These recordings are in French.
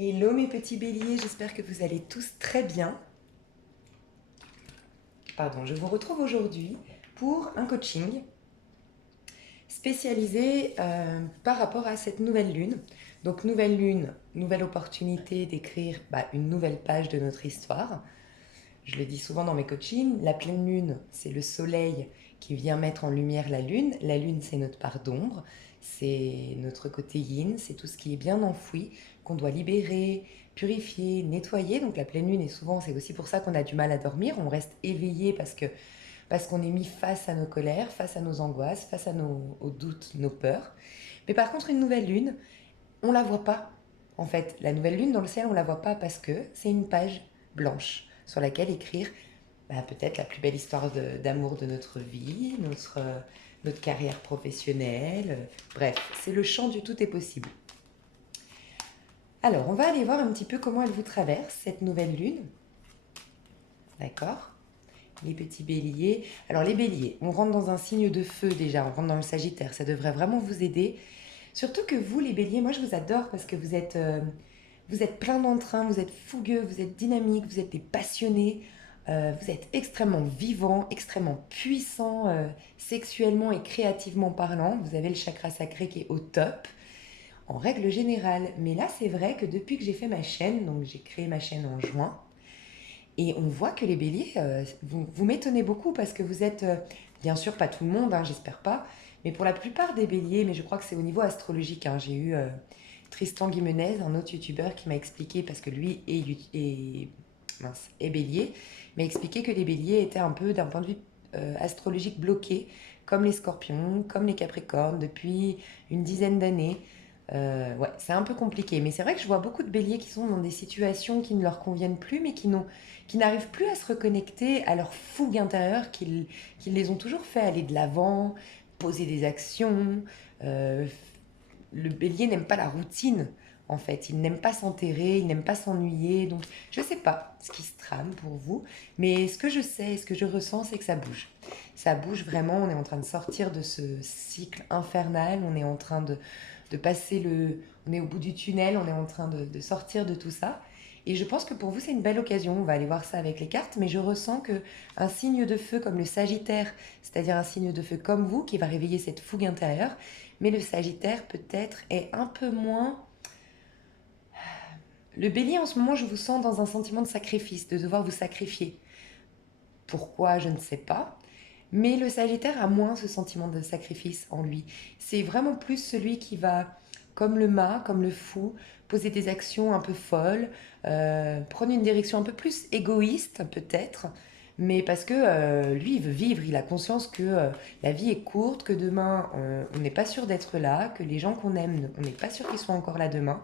Hello mes petits béliers, j'espère que vous allez tous très bien. Pardon, je vous retrouve aujourd'hui pour un coaching spécialisé par rapport à cette nouvelle lune. Donc nouvelle lune, nouvelle opportunité d'écrire une nouvelle page de notre histoire. Je le dis souvent dans mes coachings, la pleine lune, c'est le soleil qui vient mettre en lumière la lune. La lune, c'est notre part d'ombre, c'est notre côté yin, c'est tout ce qui est bien enfoui, qu'on doit libérer, purifier, nettoyer. Donc la pleine lune, et souvent, c'est aussi pour ça qu'on a du mal à dormir. On reste éveillé parce qu'on est mis face à nos colères, face à nos angoisses, face à aux doutes, nos peurs. Mais par contre, une nouvelle lune, on la voit pas. En fait, la nouvelle lune dans le ciel, on la voit pas parce que c'est une page blanche sur laquelle écrire peut-être la plus belle histoire d'amour de notre vie, notre carrière professionnelle. Bref, c'est le champ du tout est possible. Alors, on va aller voir un petit peu comment elle vous traverse, cette nouvelle lune. D'accord? Les petits béliers. Alors, les béliers, on rentre dans un signe de feu déjà, on rentre dans le sagittaire. Ça devrait vraiment vous aider. Surtout que vous, les béliers, moi je vous adore parce que vous êtes plein d'entrain, vous êtes fougueux, vous êtes dynamique, vous êtes des passionnés, vous êtes extrêmement vivant, extrêmement puissant sexuellement et créativement parlant. Vous avez le chakra sacré qui est au top, en règle générale. Mais là, c'est vrai que depuis que j'ai fait ma chaîne, donc j'ai créé ma chaîne en juin, et on voit que les béliers, vous m'étonnez beaucoup parce que vous êtes, bien sûr pas tout le monde, hein, j'espère pas, mais pour la plupart des béliers, mais je crois que c'est au niveau astrologique, hein, j'ai eu Tristan Guimenez, un autre youtubeur qui m'a expliqué, parce que lui est bélier, m'a expliqué que les béliers étaient un peu d'un point de vue astrologique bloqués, comme les scorpions, comme les capricornes, depuis une dizaine d'années. Ouais, c'est un peu compliqué, mais c'est vrai que je vois beaucoup de béliers qui sont dans des situations qui ne leur conviennent plus, mais qui n'arrivent plus à se reconnecter à leur fougue intérieure, qui les ont toujours fait aller de l'avant, poser des actions. Euh, le bélier n'aime pas la routine, en fait. Il n'aime pas s'enterrer, il n'aime pas s'ennuyer. Donc, je ne sais pas ce qui se trame pour vous, mais ce que je sais, ce que je ressens, c'est que ça bouge. Ça bouge vraiment, on est en train de sortir de ce cycle infernal, on est en train de passer le... On est au bout du tunnel, on est en train de sortir de tout ça. Et je pense que pour vous, c'est une belle occasion. On va aller voir ça avec les cartes, mais je ressens que un signe de feu comme le Sagittaire, c'est-à-dire un signe de feu comme vous, qui va réveiller cette fougue intérieure, mais le Sagittaire peut-être est un peu moins... Le Bélier, en ce moment, je vous sens dans un sentiment de sacrifice, de devoir vous sacrifier. Pourquoi, je ne sais pas. Mais le Sagittaire a moins ce sentiment de sacrifice en lui. C'est vraiment plus celui qui va, comme le mât, comme le fou, poser des actions un peu folles, prendre une direction un peu plus égoïste peut-être, mais parce que lui, il veut vivre, il a conscience que la vie est courte, que demain, on n'est pas sûr d'être là, que les gens qu'on aime, on n'est pas sûr qu'ils soient encore là demain.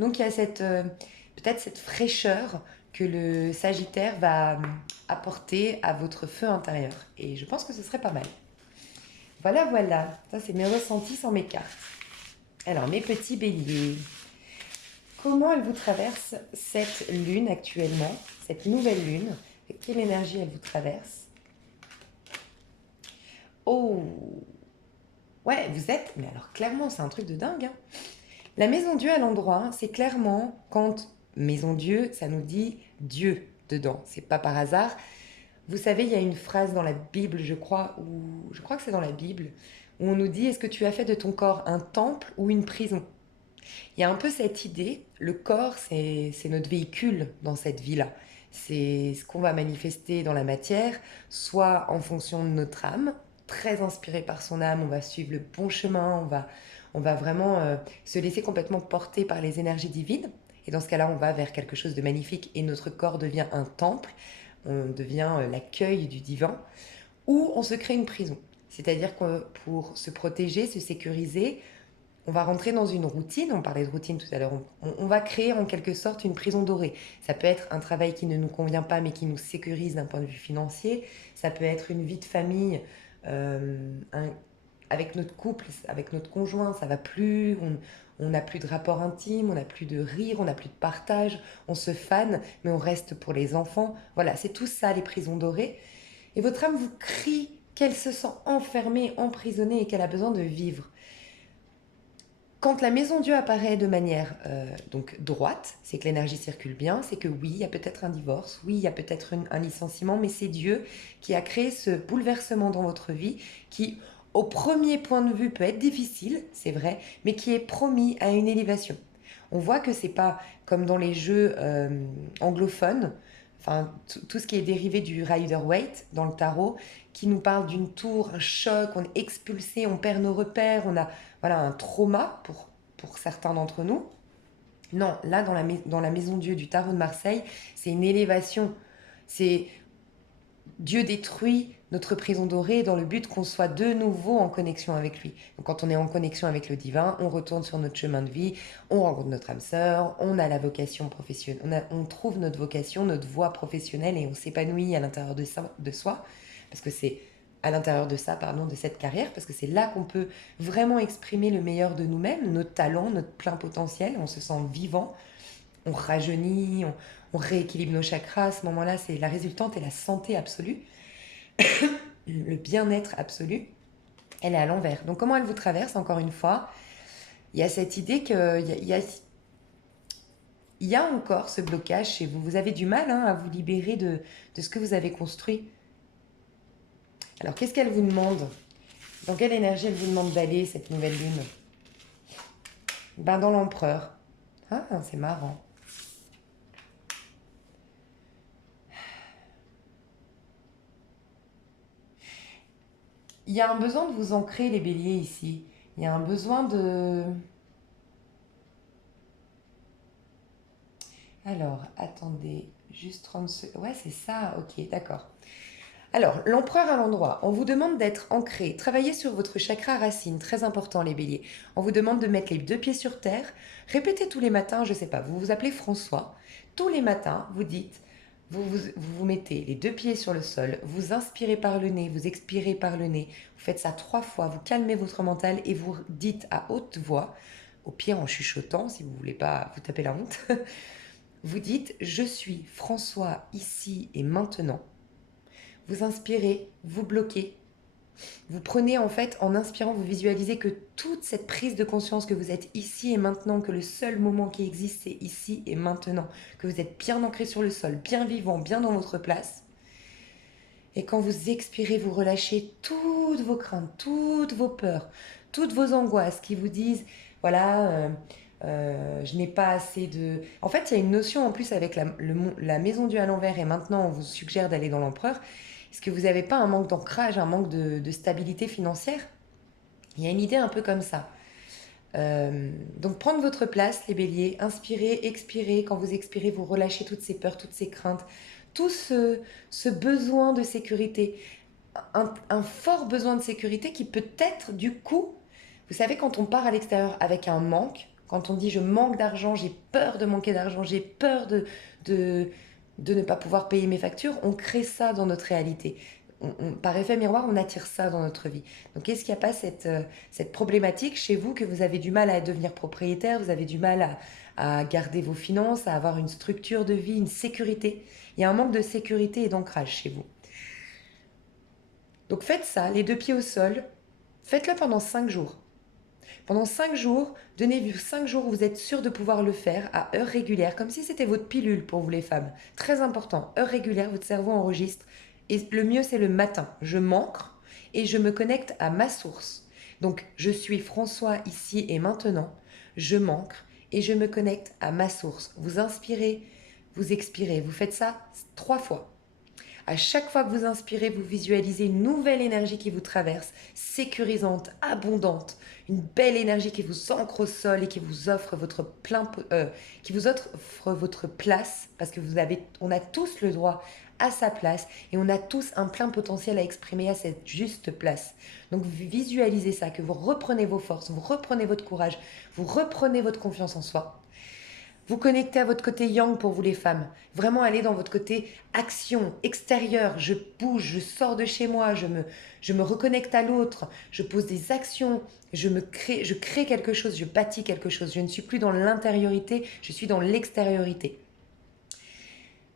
Donc il y a peut-être cette fraîcheur que le Sagittaire va apporter à votre feu intérieur. Et je pense que ce serait pas mal. Voilà, voilà. Ça, c'est mes ressentis sans mes cartes. Alors, mes petits béliers, comment elle vous traverse cette lune actuellement, cette nouvelle lune? Quelle énergie elle vous traverse? Oh, ouais, vous êtes... Mais alors, clairement, c'est un truc de dingue, hein. La maison Dieu à l'endroit, c'est clairement quand maison Dieu, ça nous dit Dieu dedans. C'est pas par hasard. Vous savez, il y a une phrase dans la Bible, je crois que c'est dans la Bible, où on nous dit est-ce que tu as fait de ton corps un temple ou une prison? Il y a un peu cette idée, le corps, c'est notre véhicule dans cette vie-là. C'est ce qu'on va manifester dans la matière, soit en fonction de notre âme, très inspiré par son âme, on va suivre le bon chemin, on va vraiment se laisser complètement porter par les énergies divines. Et dans ce cas-là, on va vers quelque chose de magnifique et notre corps devient un temple, on devient l'accueil du divin, ou on se crée une prison. C'est-à-dire que pour se protéger, se sécuriser, on va rentrer dans une routine, on parlait de routine tout à l'heure, on va créer en quelque sorte une prison dorée. Ça peut être un travail qui ne nous convient pas mais qui nous sécurise d'un point de vue financier, ça peut être une vie de famille avec notre couple, avec notre conjoint, ça va plus, on n'a plus de rapport intime, on n'a plus de rire, on n'a plus de partage, on se fane mais on reste pour les enfants. Voilà, c'est tout ça les prisons dorées. Et votre âme vous crie qu'elle se sent enfermée, emprisonnée et qu'elle a besoin de vivre. Quand la maison Dieu apparaît de manière donc droite, c'est que l'énergie circule bien, c'est que oui, il y a peut-être un divorce, oui, il y a peut-être un licenciement, mais c'est Dieu qui a créé ce bouleversement dans votre vie qui, au premier point de vue, peut être difficile, c'est vrai, mais qui est promis à une élévation. On voit que c'est pas comme dans les jeux anglophones, enfin tout ce qui est dérivé du Rider-Waite dans le tarot, qui nous parle d'une tour, un choc, on est expulsé, on perd nos repères, on a voilà, un trauma pour certains d'entre nous. Non, là, dans la maison Dieu du tarot de Marseille, c'est une élévation. C'est Dieu détruit notre prison dorée dans le but qu'on soit de nouveau en connexion avec lui. Donc quand on est en connexion avec le divin, on retourne sur notre chemin de vie, on rencontre notre âme sœur, on a la vocation professionnelle, on trouve notre vocation, notre voie professionnelle et on s'épanouit à l'intérieur de soi, parce que c'est à l'intérieur de ça, pardon, de cette carrière, parce que c'est là qu'on peut vraiment exprimer le meilleur de nous-mêmes, nos talents, notre plein potentiel, on se sent vivant, on rajeunit, on rééquilibre nos chakras. À ce moment-là, c'est la résultante et la santé absolue, le bien-être absolu. Elle est à l'envers. Donc comment elle vous traverse, encore une fois, il y a cette idée qu'il y a encore ce blocage chez vous. Vous avez du mal à vous libérer de ce que vous avez construit. Alors qu'est-ce qu'elle vous demande? Dans quelle énergie elle vous demande d'aller, cette nouvelle lune? Ben dans l'empereur. Ah, c'est marrant. Il y a un besoin de vous ancrer, les béliers, ici. Il y a un besoin de... Alors, attendez, juste 30 secondes. Ouais, c'est ça, ok, d'accord. Alors, l'empereur à l'endroit, on vous demande d'être ancré, travaillez sur votre chakra racine, très important les béliers. On vous demande de mettre les deux pieds sur terre, répétez tous les matins, je ne sais pas, vous vous appelez François, tous les matins, vous dites, vous mettez les deux pieds sur le sol, vous inspirez par le nez, vous expirez par le nez, vous faites ça 3 fois, vous calmez votre mental et vous dites à haute voix, au pire en chuchotant si vous ne voulez pas vous taper la honte, vous dites, je suis François ici et maintenant. Vous inspirez, vous bloquez. Vous prenez en fait, en inspirant, vous visualisez que toute cette prise de conscience que vous êtes ici et maintenant, que le seul moment qui existe, c'est ici et maintenant, que vous êtes bien ancré sur le sol, bien vivant, bien dans votre place. Et quand vous expirez, vous relâchez toutes vos craintes, toutes vos peurs, toutes vos angoisses qui vous disent, voilà, je n'ai pas assez de... En fait, il y a une notion en plus avec la maison Dieu à l'envers et maintenant on vous suggère d'aller dans l'empereur. Est-ce que vous n'avez pas un manque d'ancrage, un manque de stabilité financière? Il y a une idée un peu comme ça. Donc prendre votre place, les béliers, inspirez, expirez. Quand vous expirez, vous relâchez toutes ces peurs, toutes ces craintes, tout ce besoin de sécurité. Un fort besoin de sécurité qui peut être du coup, vous savez, quand on part à l'extérieur avec un manque, quand on dit je manque d'argent, j'ai peur de manquer d'argent, j'ai peur de, de ne pas pouvoir payer mes factures, on crée ça dans notre réalité. Par effet miroir, on attire ça dans notre vie. Donc, est-ce qu'il n'y a pas cette problématique chez vous que vous avez du mal à devenir propriétaire, vous avez du mal à garder vos finances, à avoir une structure de vie, une sécurité? Il y a un manque de sécurité et d'ancrage chez vous. Donc, faites ça, les deux pieds au sol. Faites-le pendant 5 jours. Pendant 5 jours, donnez-vous 5 jours où vous êtes sûr de pouvoir le faire à heure régulière, comme si c'était votre pilule pour vous les femmes. Très important, heure régulière, votre cerveau enregistre. Et le mieux, c'est le matin. Je m'ancre et je me connecte à ma source. Donc, je suis François ici et maintenant. Je m'ancre et je me connecte à ma source. Vous inspirez, vous expirez. Vous faites ça 3 fois. À chaque fois que vous inspirez, vous visualisez une nouvelle énergie qui vous traverse, sécurisante, abondante, une belle énergie qui vous ancre au sol et qui vous offre qui vous offre votre place, parce que on a tous le droit à sa place et on a tous un plein potentiel à exprimer à cette juste place. Donc vous visualisez ça, que vous reprenez vos forces, vous reprenez votre courage, vous reprenez votre confiance en soi. Vous connectez à votre côté yang pour vous les femmes. Vraiment aller dans votre côté action, extérieur. Je bouge, je sors de chez moi, je me reconnecte à l'autre, je pose des actions, je crée quelque chose, je bâtis quelque chose. Je ne suis plus dans l'intériorité, je suis dans l'extériorité.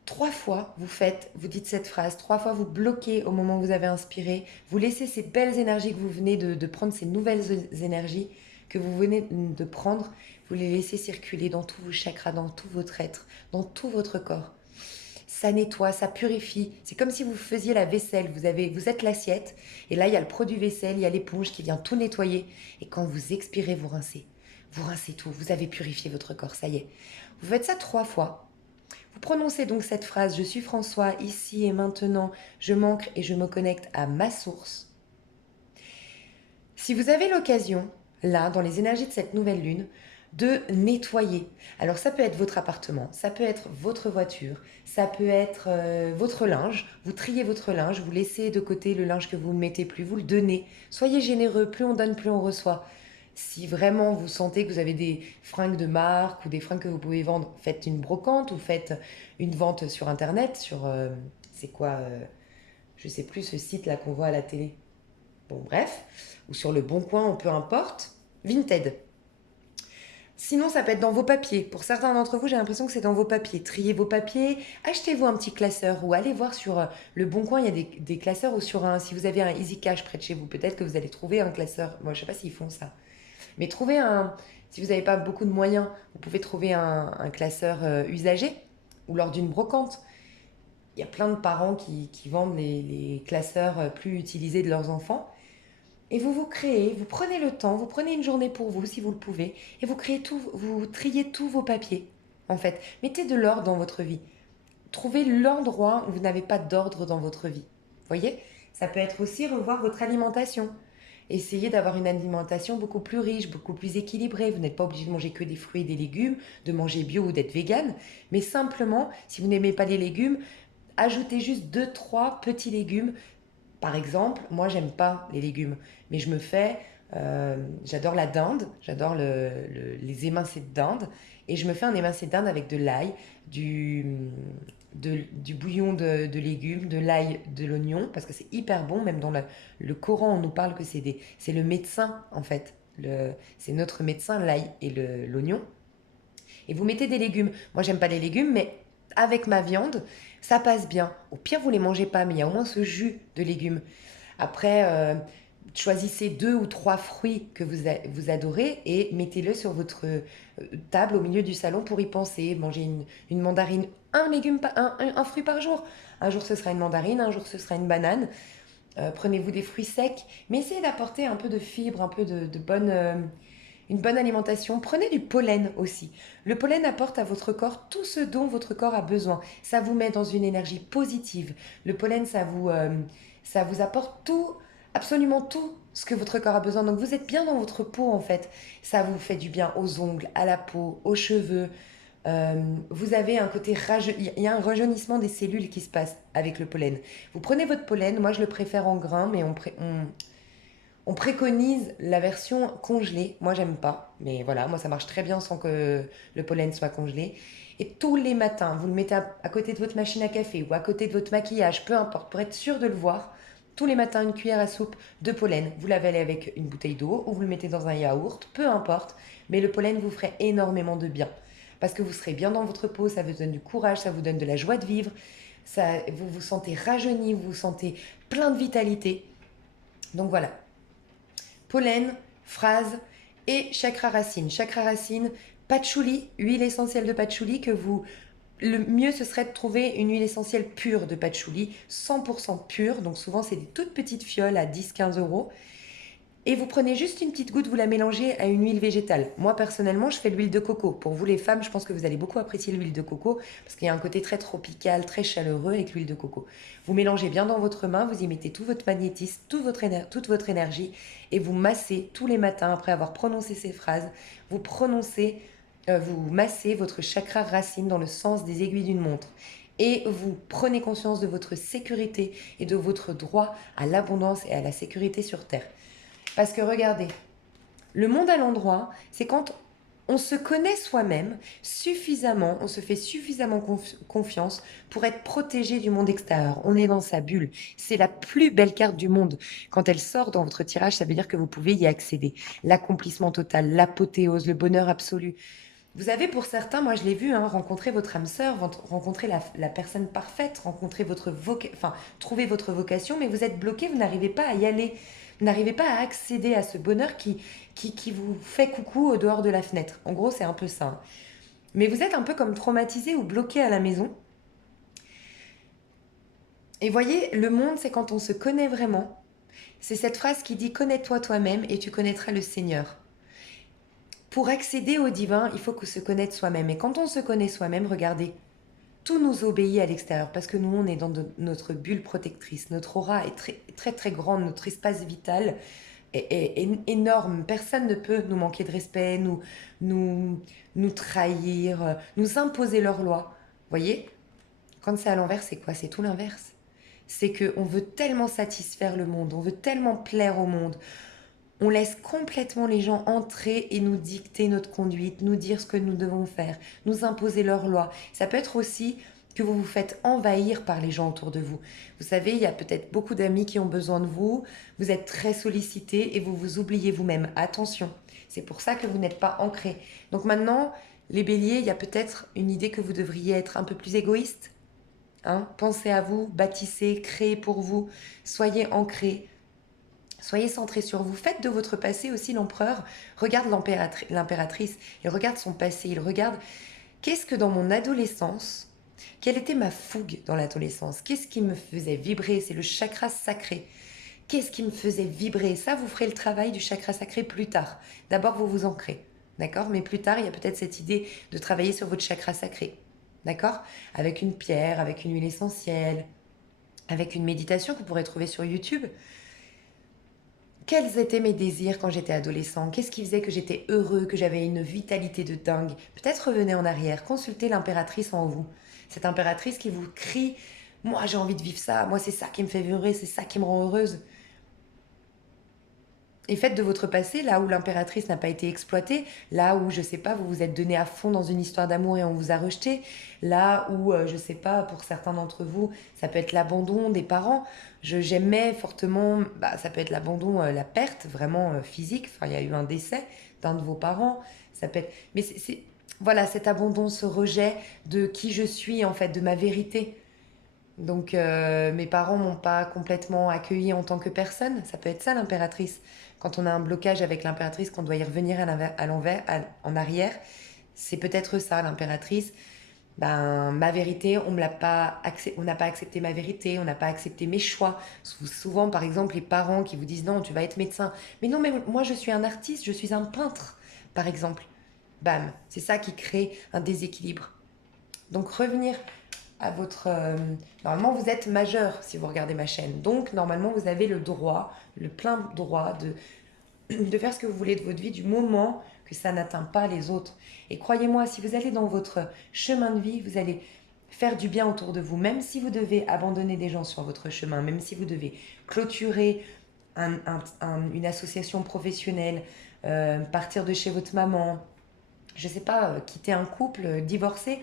3 fois, vous dites cette phrase, 3 fois vous bloquez au moment où vous avez inspiré, vous laissez ces belles énergies que vous venez de prendre, ces nouvelles énergies, que vous venez de prendre, vous les laissez circuler dans tous vos chakras, dans tout votre être, dans tout votre corps. Ça nettoie, ça purifie. C'est comme si vous faisiez la vaisselle. Vous êtes l'assiette, et là, il y a le produit vaisselle, il y a l'éponge qui vient tout nettoyer. Et quand vous expirez, vous rincez. Vous rincez tout. Vous avez purifié votre corps, ça y est. Vous faites ça 3 fois. Vous prononcez donc cette phrase: je suis François, ici et maintenant, je m'ancre et je me connecte à ma source. Si vous avez l'occasion, là, dans les énergies de cette nouvelle lune, de nettoyer. Alors ça peut être votre appartement, ça peut être votre voiture, ça peut être votre linge. Vous triez votre linge, vous laissez de côté le linge que vous ne mettez plus, vous le donnez. Soyez généreux, plus on donne, plus on reçoit. Si vraiment vous sentez que vous avez des fringues de marque ou des fringues que vous pouvez vendre, faites une brocante ou faites une vente sur internet, sur c'est quoi, je sais plus ce site là qu'on voit à la télé. Bon bref, ou sur le Bon Coin, ou peu importe, Vinted. Sinon, ça peut être dans vos papiers. Pour certains d'entre vous, j'ai l'impression que c'est dans vos papiers. Triez vos papiers, achetez-vous un petit classeur ou allez voir sur le Bon Coin, il y a des classeurs, ou sur si vous avez un Easy Cash près de chez vous, peut-être que vous allez trouver un classeur. Moi, je ne sais pas s'ils font ça. Mais trouvez si vous n'avez pas beaucoup de moyens, vous pouvez trouver un classeur usagé ou lors d'une brocante. Il y a plein de parents qui vendent les classeurs plus utilisés de leurs enfants. Et vous créez, vous prenez le temps, vous prenez une journée pour vous si vous le pouvez, et vous créez tout, vous triez tous vos papiers. En fait, mettez de l'ordre dans votre vie. Trouvez l'endroit où vous n'avez pas d'ordre dans votre vie. Vous voyez? Ça peut être aussi revoir votre alimentation. Essayez d'avoir une alimentation beaucoup plus riche, beaucoup plus équilibrée. Vous n'êtes pas obligé de manger que des fruits et des légumes, de manger bio ou d'être vegan. Mais simplement, si vous n'aimez pas les légumes, ajoutez juste deux, trois petits légumes. Par exemple, moi, j'aime pas les légumes, mais je me fais, j'adore la dinde, j'adore les émincés de dinde, et je me fais un émincé de dinde avec de l'ail, du, du bouillon de légumes, de l'ail, de l'oignon, parce que c'est hyper bon. Même dans le Coran, on nous parle que c'est le médecin, en fait. C'est notre médecin, l'ail et l'oignon. Et vous mettez des légumes. Moi, j'aime pas les légumes, mais avec ma viande, ça passe bien. Au pire, vous les mangez pas, mais il y a au moins ce jus de légumes. Après, choisissez 2 ou 3 fruits que vous adorez et mettez-le sur votre table au milieu du salon pour y penser. Mangez une mandarine, un légume, un fruit par jour. Un jour, ce sera une mandarine, un jour, ce sera une banane. Prenez-vous des fruits secs, mais essayez d'apporter un peu de fibres, un peu de bonne, une bonne alimentation. Prenez du pollen aussi. Le pollen apporte à votre corps tout ce dont votre corps a besoin. Ça vous met dans une énergie positive. Le pollen, ça vous apporte tout, absolument tout ce que votre corps a besoin. Donc vous êtes bien dans votre peau en fait. Ça vous fait du bien aux ongles, à la peau, aux cheveux. Vous avez un côté il y a un rajeunissement des cellules qui se passe avec le pollen. Vous prenez votre pollen, moi je le préfère en grains, mais on préconise la version congelée. Moi, j'aime pas. Mais voilà, moi, ça marche très bien sans que le pollen soit congelé. Et tous les matins, vous le mettez à côté de votre machine à café ou à côté de votre maquillage, peu importe, pour être sûr de le voir. Tous les matins, une cuillère à soupe de pollen. Vous l'avalez avec une bouteille d'eau ou vous le mettez dans un yaourt, peu importe. Mais le pollen vous ferait énormément de bien. Parce que vous serez bien dans votre peau, ça vous donne du courage, ça vous donne de la joie de vivre. Vous vous sentez rajeuni, vous vous sentez plein de vitalité. Donc voilà, pollen, phrase et chakra racine. Chakra racine, patchouli, huile essentielle de patchouli que vous... Le mieux, ce serait de trouver une huile essentielle pure de patchouli, 100% pure. Donc souvent, c'est des toutes petites fioles à 10-15 euros. Et vous prenez juste une petite goutte, vous la mélangez à une huile végétale. Moi, personnellement, je fais l'huile de coco. Pour vous, les femmes, je pense que vous allez beaucoup apprécier l'huile de coco parce qu'il y a un côté très tropical, très chaleureux avec l'huile de coco. Vous mélangez bien dans votre main, vous y mettez tout votre magnétisme, toute votre énergie et vous massez tous les matins après avoir prononcé ces phrases. Vous massez votre chakra racine dans le sens des aiguilles d'une montre. Et vous prenez conscience de votre sécurité et de votre droit à l'abondance et à la sécurité sur Terre. Parce que regardez, le monde à l'endroit, c'est quand on se connaît soi-même suffisamment, on se fait suffisamment confiance pour être protégé du monde extérieur. On est dans sa bulle. C'est la plus belle carte du monde. Quand elle sort dans votre tirage, ça veut dire que vous pouvez y accéder. L'accomplissement total, l'apothéose, le bonheur absolu. Vous avez pour certains, moi je l'ai vu, hein, rencontrer votre âme sœur, rencontrer la personne parfaite, rencontrer trouver votre vocation, mais vous êtes bloqué, vous n'arrivez pas à y aller. Vous n'arrivez pas à accéder à ce bonheur qui vous fait coucou au dehors de la fenêtre. En gros, c'est un peu ça, hein. Mais vous êtes un peu comme traumatisé ou bloqué à la maison. Et voyez, le monde, c'est quand on se connaît vraiment. C'est cette phrase qui dit connais-toi toi-même et tu connaîtras le Seigneur. Pour accéder au divin, il faut que se connaître soi-même. Et quand on se connaît soi-même, regardez, tout nous obéit à l'extérieur parce que nous, on est dans notre bulle protectrice. Notre aura est très, très, très grande. Notre espace vital est énorme. Personne ne peut nous manquer de respect, nous, nous trahir, nous imposer leurs lois. Voyez, quand c'est à l'envers, c'est quoi? C'est tout l'inverse. C'est qu'on veut tellement satisfaire le monde, on veut tellement plaire au monde, on laisse complètement les gens entrer et nous dicter notre conduite, nous dire ce que nous devons faire, nous imposer leurs lois. Ça peut être aussi que vous vous faites envahir par les gens autour de vous. Vous savez, il y a peut-être beaucoup d'amis qui ont besoin de vous, vous êtes très sollicité et vous vous oubliez vous-même. Attention, c'est pour ça que vous n'êtes pas ancré. Donc maintenant, les béliers, il y a peut-être une idée que vous devriez être un peu plus égoïste. Hein, pensez à vous, bâtissez, créez pour vous, soyez ancrés, soyez centrés sur vous. Faites de votre passé aussi l'empereur. Regarde l'impératrice, il regarde son passé, il regarde qu'est-ce que dans mon adolescence, quelle était ma fougue dans l'adolescence, qu'est-ce qui me faisait vibrer, c'est le chakra sacré. Qu'est-ce qui me faisait vibrer? Ça, vous ferez le travail du chakra sacré plus tard. D'abord, vous vous ancrez, d'accord? Mais plus tard, il y a peut-être cette idée de travailler sur votre chakra sacré. D'accord? Avec une pierre, avec une huile essentielle, avec une méditation que vous pourrez trouver sur YouTube. Quels étaient mes désirs quand j'étais adolescent? Qu'est-ce qui faisait que j'étais heureux, que j'avais une vitalité de dingue? Peut-être revenez en arrière, consultez l'impératrice en vous. Cette impératrice qui vous crie, moi j'ai envie de vivre ça, moi c'est ça qui me fait vibrer, c'est ça qui me rend heureuse. Et faites de votre passé, là où l'impératrice n'a pas été exploitée, là où, je sais pas, vous vous êtes donné à fond dans une histoire d'amour et on vous a rejeté, là où, je sais pas, pour certains d'entre vous, ça peut être l'abandon des parents. J'aimais fortement, bah, ça peut être l'abandon, la perte vraiment physique, enfin, il y a eu un décès d'un de vos parents, ça peut être... Mais voilà, cet abandon, ce rejet de qui je suis, en fait, de ma vérité. Donc, mes parents m'ont pas complètement accueilli en tant que personne. Ça peut être ça l'impératrice. Quand on a un blocage avec l'impératrice, qu'on doit y revenir à l'envers, en arrière, c'est peut-être ça l'impératrice. Ben, ma vérité, on n'a pas accepté ma vérité, on n'a pas accepté mes choix. Souvent, par exemple, les parents qui vous disent non, tu vas être médecin. Mais non, mais moi je suis un artiste, je suis un peintre, par exemple. Bam, c'est ça qui crée un déséquilibre. Donc revenir à votre... normalement, vous êtes majeur si vous regardez ma chaîne. Donc, normalement, vous avez le droit, le plein droit de faire ce que vous voulez de votre vie du moment que ça n'atteint pas les autres. Et croyez-moi, si vous allez dans votre chemin de vie, vous allez faire du bien autour de vous, même si vous devez abandonner des gens sur votre chemin, même si vous devez clôturer une association professionnelle, partir de chez votre maman, je ne sais pas, quitter un couple, divorcer,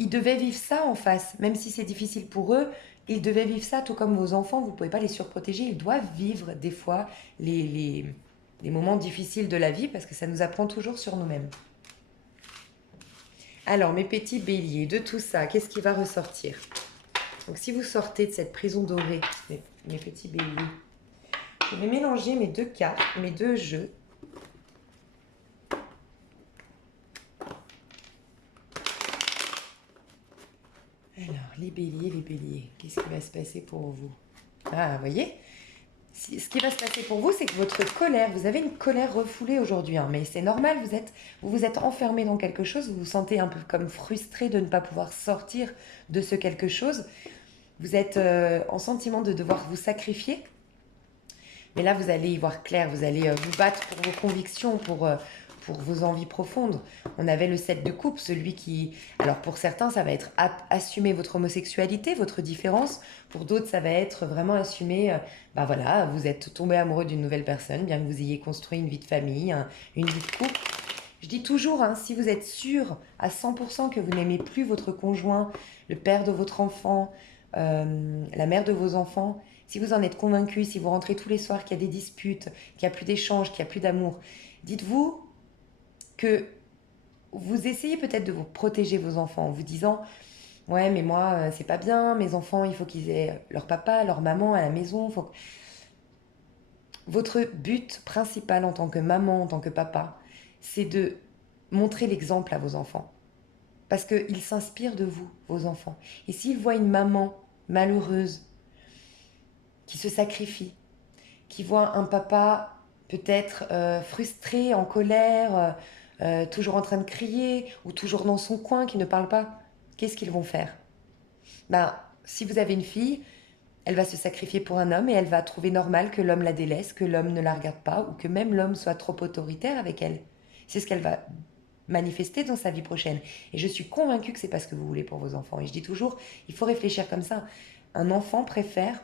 ils devaient vivre ça en face, même si c'est difficile pour eux. Ils devaient vivre ça, tout comme vos enfants. Vous ne pouvez pas les surprotéger. Ils doivent vivre des fois les moments difficiles de la vie parce que ça nous apprend toujours sur nous-mêmes. Alors, mes petits béliers, de tout ça, qu'est-ce qui va ressortir? Donc, si vous sortez de cette prison dorée, mes petits béliers, je vais mélanger mes deux cartes, mes deux jeux. Alors, les béliers, qu'est-ce qui va se passer pour vous? Ah, vous voyez? Ce qui va se passer pour vous, c'est que votre colère, vous avez une colère refoulée aujourd'hui, hein, mais c'est normal, vous vous êtes enfermé dans quelque chose, vous vous sentez un peu comme frustré de ne pas pouvoir sortir de ce quelque chose. Vous êtes en sentiment de devoir vous sacrifier, mais là, vous allez y voir clair, vous allez vous battre pour vos convictions, pour vos envies profondes. On avait le 7 de coupe, celui qui... Alors pour certains, ça va être assumer votre homosexualité, votre différence. Pour d'autres, ça va être vraiment assumer, bah voilà, vous êtes tombé amoureux d'une nouvelle personne, bien que vous ayez construit une vie de famille, une vie de couple. Je dis toujours, hein, si vous êtes sûr à 100% que vous n'aimez plus votre conjoint, le père de votre enfant, la mère de vos enfants, si vous en êtes convaincu, si vous rentrez tous les soirs qu'il y a des disputes, qu'il n'y a plus d'échanges, qu'il n'y a plus d'amour, dites-vous que vous essayez peut-être de vous protéger vos enfants en vous disant ouais mais moi c'est pas bien, mes enfants il faut qu'ils aient leur papa, leur maman à la maison, faut... Votre but principal en tant que maman, en tant que papa, c'est de montrer l'exemple à vos enfants. Parce qu'ils s'inspirent de vous, vos enfants. Et s'ils voient une maman malheureuse, qui se sacrifie, qui voit un papa peut-être frustré, en colère, toujours en train de crier, ou toujours dans son coin, qui ne parle pas, qu'est-ce qu'ils vont faire? Ben, si vous avez une fille, elle va se sacrifier pour un homme et elle va trouver normal que l'homme la délaisse, que l'homme ne la regarde pas ou que même l'homme soit trop autoritaire avec elle. C'est ce qu'elle va manifester dans sa vie prochaine. Et je suis convaincue que c'est pas ce que vous voulez pour vos enfants. Et je dis toujours, il faut réfléchir comme ça. Un enfant préfère,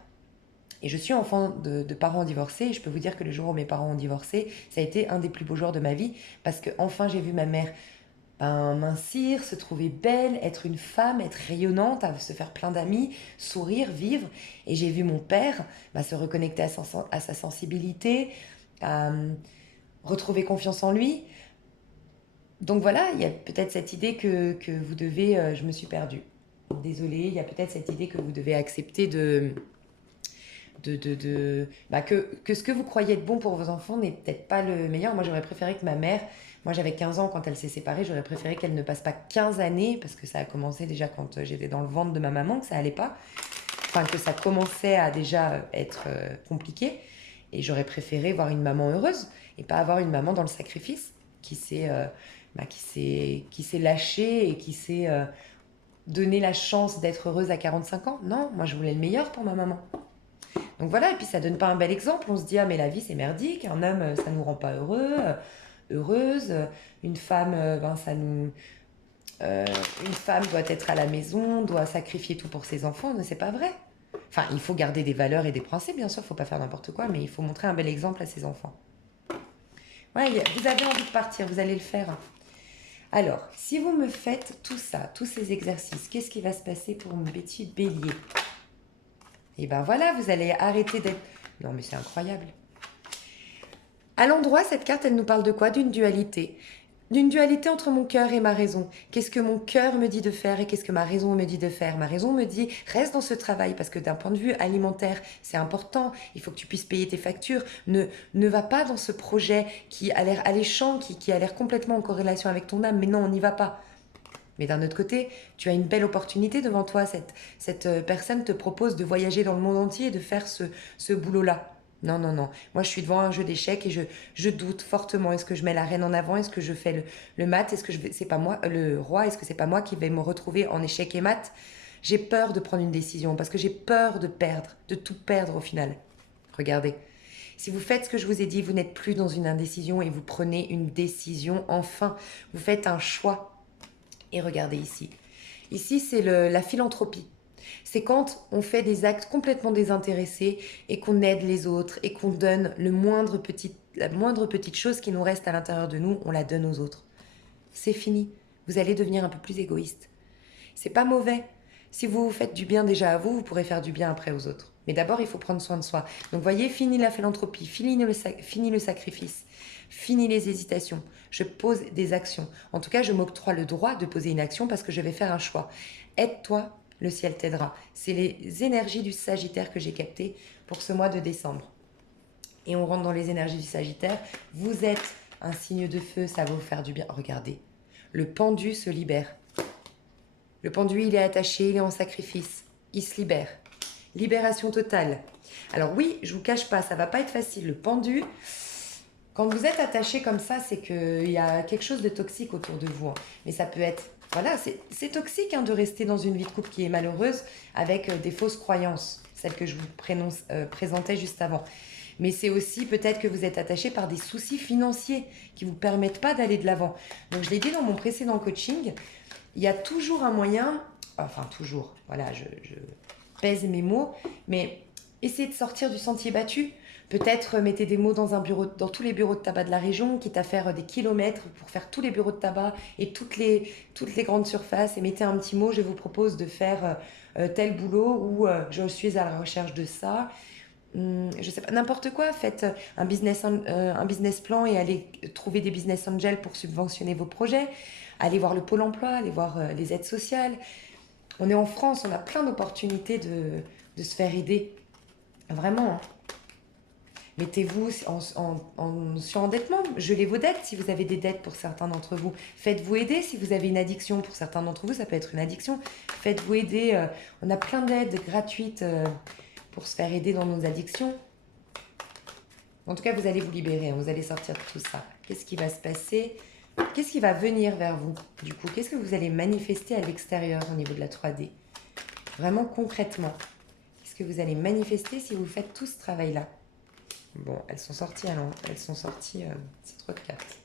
et je suis enfant de parents divorcés, et je peux vous dire que le jour où mes parents ont divorcé, ça a été un des plus beaux jours de ma vie, parce que enfin j'ai vu ma mère mincir, se trouver belle, être une femme, être rayonnante, se faire plein d'amis, sourire, vivre. Et j'ai vu mon père se reconnecter à sa sensibilité, à retrouver confiance en lui. Donc voilà, il y a peut-être cette idée que vous devez... je me suis perdue. Désolée, il y a peut-être cette idée que vous devez accepter que ce que vous croyez être bon pour vos enfants n'est peut-être pas le meilleur. Moi, j'aurais préféré que ma mère, moi j'avais 15 ans quand elle s'est séparée, j'aurais préféré qu'elle ne passe pas 15 années, parce que ça a commencé déjà quand j'étais dans le ventre de ma maman, que ça allait pas, enfin que ça commençait à déjà être compliqué. Et j'aurais préféré voir une maman heureuse et pas avoir une maman dans le sacrifice qui s'est lâchée et qui s'est donné la chance d'être heureuse à 45 ans. Non, moi je voulais le meilleur pour ma maman. Donc voilà, et puis ça donne pas un bel exemple. On se dit, ah mais la vie c'est merdique, un homme ça nous rend pas heureuse, une femme, une femme doit être à la maison, doit sacrifier tout pour ses enfants, mais c'est pas vrai. Enfin, il faut garder des valeurs et des principes, bien sûr, il faut pas faire n'importe quoi, mais il faut montrer un bel exemple à ses enfants. Ouais, vous avez envie de partir, vous allez le faire. Alors, si vous me faites tout ça, tous ces exercices, qu'est-ce qui va se passer pour mon petit bélier? Et ben voilà, vous allez arrêter d'être... Non mais c'est incroyable. À l'endroit, cette carte, elle nous parle de quoi? D'une dualité. D'une dualité entre mon cœur et ma raison. Qu'est-ce que mon cœur me dit de faire et qu'est-ce que ma raison me dit de faire? Ma raison me dit, reste dans ce travail parce que d'un point de vue alimentaire, c'est important. Il faut que tu puisses payer tes factures. Ne va pas dans ce projet qui a l'air alléchant, qui a l'air complètement en corrélation avec ton âme. Mais non, on n'y va pas. Mais d'un autre côté, tu as une belle opportunité devant toi. Cette personne te propose de voyager dans le monde entier et de faire ce boulot-là. Non, non, non. Moi, je suis devant un jeu d'échecs et je doute fortement. Est-ce que je mets la reine en avant? Est-ce que je fais le mat? Est-ce que c'est pas moi, le roi? Est-ce que c'est pas moi qui vais me retrouver en échec et mat? J'ai peur de prendre une décision parce que j'ai peur de perdre, de tout perdre au final. Regardez. Si vous faites ce que je vous ai dit, vous n'êtes plus dans une indécision et vous prenez une décision enfin. Vous faites un choix. Et regardez ici. Ici, c'est la philanthropie. C'est quand on fait des actes complètement désintéressés et qu'on aide les autres et qu'on donne la moindre petite chose qui nous reste à l'intérieur de nous, on la donne aux autres. C'est fini. Vous allez devenir un peu plus égoïste. C'est pas mauvais. Si vous faites du bien déjà à vous, vous pourrez faire du bien après aux autres. Mais d'abord, il faut prendre soin de soi. Donc, voyez, fini la philanthropie, fini le sacrifice, fini les hésitations. Je pose des actions. En tout cas, je m'octroie le droit de poser une action parce que je vais faire un choix. Aide-toi, le ciel t'aidera. C'est les énergies du Sagittaire que j'ai captées pour ce mois de décembre. Et on rentre dans les énergies du Sagittaire. Vous êtes un signe de feu, ça va vous faire du bien. Regardez, le pendu se libère. Le pendu, il est attaché, il est en sacrifice. Il se libère. Libération totale. Alors oui, je vous cache pas, ça va pas être facile. Le pendu, quand vous êtes attaché comme ça, c'est qu'il y a quelque chose de toxique autour de vous. Mais ça peut être... Voilà, c'est toxique de rester dans une vie de couple qui est malheureuse avec des fausses croyances, celles que je vous présentais juste avant. Mais c'est aussi peut-être que vous êtes attaché par des soucis financiers qui ne vous permettent pas d'aller de l'avant. Donc je l'ai dit dans mon précédent coaching, il y a toujours un moyen, enfin toujours, voilà, je pèse mes mots, mais essayez de sortir du sentier battu. Peut-être mettez des mots dans tous les bureaux de tabac de la région, quitte à faire des kilomètres pour faire tous les bureaux de tabac et toutes les grandes surfaces, et mettez un petit mot, je vous propose de faire tel boulot ou je suis à la recherche de ça. Je sais pas, n'importe quoi, faites un business plan et allez trouver des business angels pour subventionner vos projets. Allez voir le Pôle emploi, allez voir les aides sociales. On est en France, on a plein d'opportunités de se faire aider. Vraiment. Mettez-vous en surendettement. Gelez vos dettes si vous avez des dettes pour certains d'entre vous. Faites-vous aider si vous avez une addiction. Pour certains d'entre vous, ça peut être une addiction. Faites-vous aider. On a plein d'aides gratuites pour se faire aider dans nos addictions. En tout cas, vous allez vous libérer. Vous allez sortir de tout ça. Qu'est-ce qui va se passer? Qu'est-ce qui va venir vers vous? Du coup, qu'est-ce que vous allez manifester à l'extérieur au niveau de la 3D? Vraiment concrètement. Qu'est-ce que vous allez manifester si vous faites tout ce travail-là? Bon, elles sont sorties alors. Elles sont sorties. C'est trop de cartes.